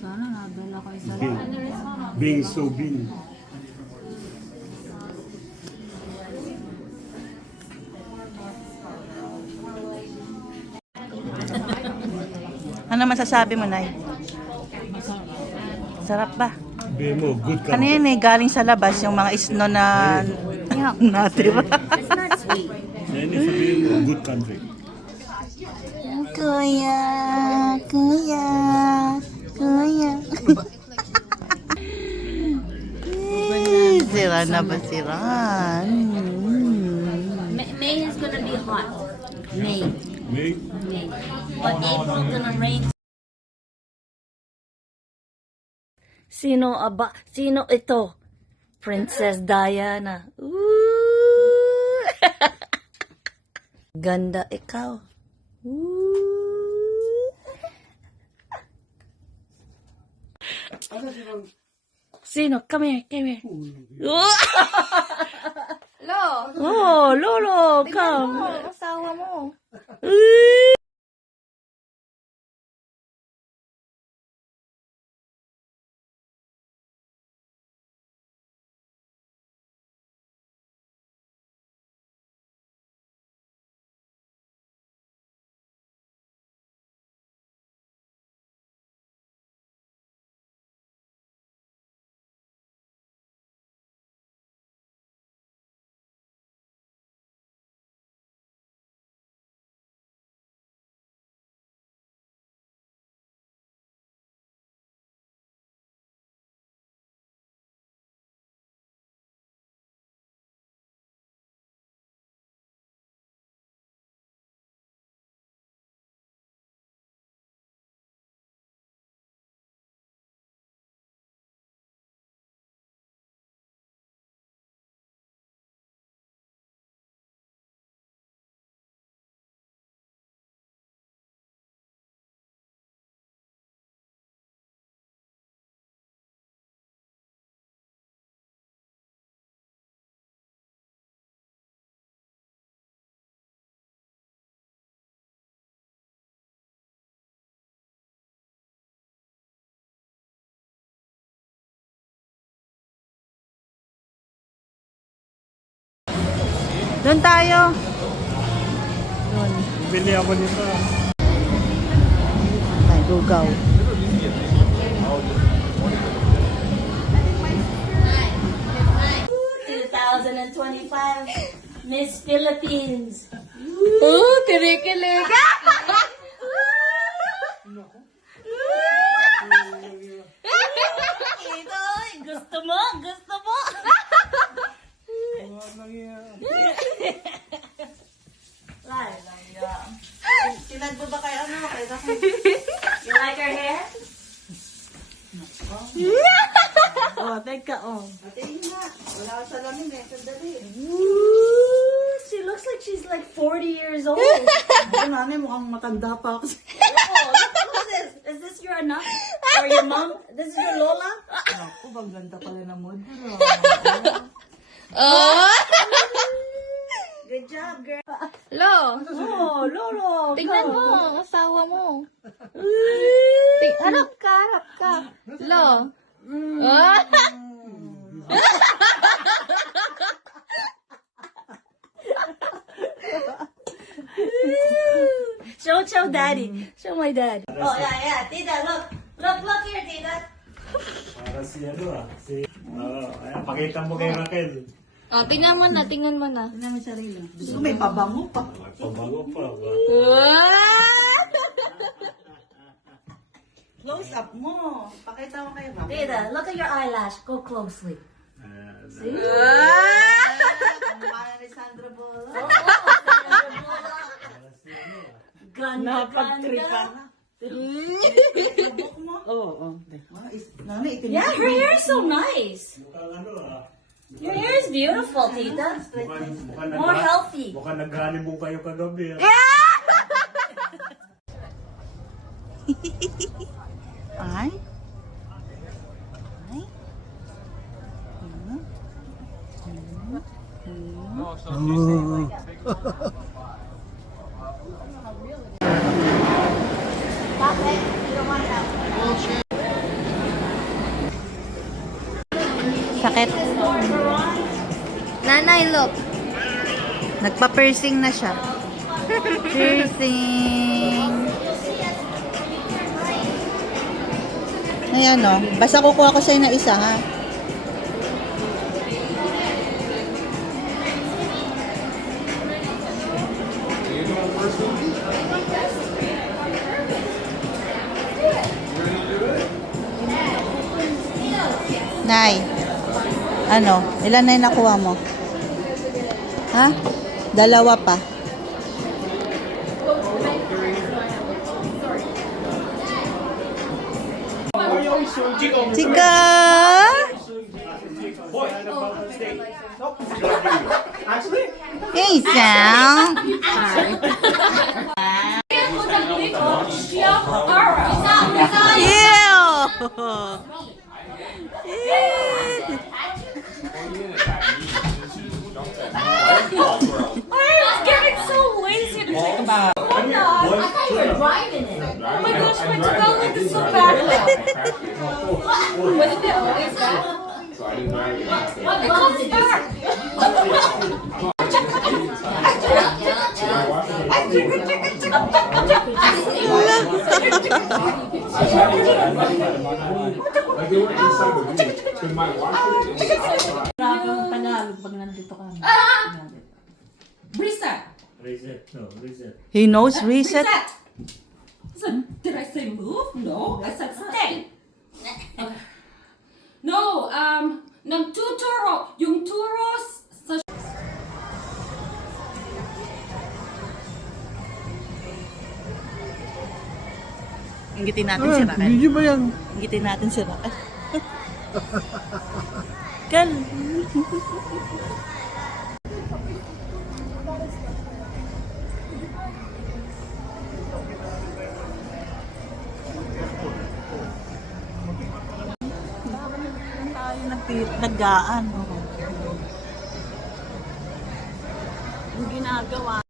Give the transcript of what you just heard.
Sana nadala ko isa. Being so being. Ano masasabi mo, Nay? Sarap ba? Sabi mo, good Ano country. yan eh, galing sa labas, yung mga isno na natin. It's not sweet. Yan yung sabihin mo, good country. Kuya, kuya, kuya. Sira na ba sira? May is gonna be hot. May. May, May. But April gonna rain. Sino ito? Princess Diana. Ooh. Ganda ikaw. Ooh. Sino? Come here. Oh, Lolo, come. Asawa mo. Doon tayo. Doon. bili ako nito. Ay, lugaw. Miss Philippines. Oh, kinikilig. Gusto mo? Gusto mo? Lai lang yan. Tinagbo ba kayo ano? You like her hair? Oh, teka, oh. Atiin na. Wala ko salamin eh. Sandali. Ooh, she looks like she's like 40 years old. Ay, nanay, mukhang matanda pa ako. Oh, look at this. Is this your anak? Or your mom? This is your Lola? Ako, bang ganda pala ng mood. Good job, girl. Lo, Oh, Lolo. tingnan mo ang asawa mo. Harap ka. Lo. Ah! Show daddy. Show my dad. Oh, yeah. Tita, look. Look here, Tita. Para si ano ayan, pakita mo kay Raquel. Oh, tingnan mo na. Tingnan mo sarili. Gusto ko may pabango pa. Pabago pa ba? Close up mo. Pakita mo kayo ba? Tita, look at your eyelash. Go closely. See? Kamukha ni Sandra Bullock. Ganda. Subok mo? Oo. Nanay, itin Yeah, her hair is so nice. Mukhang ano Your hair is beautiful, Tita. mukhang More healthy. Mukhang nag-honeymoon kayo kagabi. Ay. Ay. Sakit. Nanay, look. Nagpa-piercing na siya. Piercing. Ayan o. Basta kukuha ko sa'yo na isa ha. Nay, ano? Ilan na yung nakuha mo? Ha? Dalawa pa. Chika! Hey, Sam! I'm getting so lazy to think about. Why not? I thought you were driving it. Oh my gosh, my Tagalog is so bad. Wasn't it always that? What comes back? Like they were inside the room. Because my washer is outside. Grabe ang Tagalog pag nandito kami. Reset. Reset. No, reset. He knows reset. So, did I say move? No, I said stay. No, ng tuturo, yung turo sa Inggitin natin si Rakan. Video ba yan? Inggitin natin si Rakan. Kan. Naggaan. Yung ginagawa.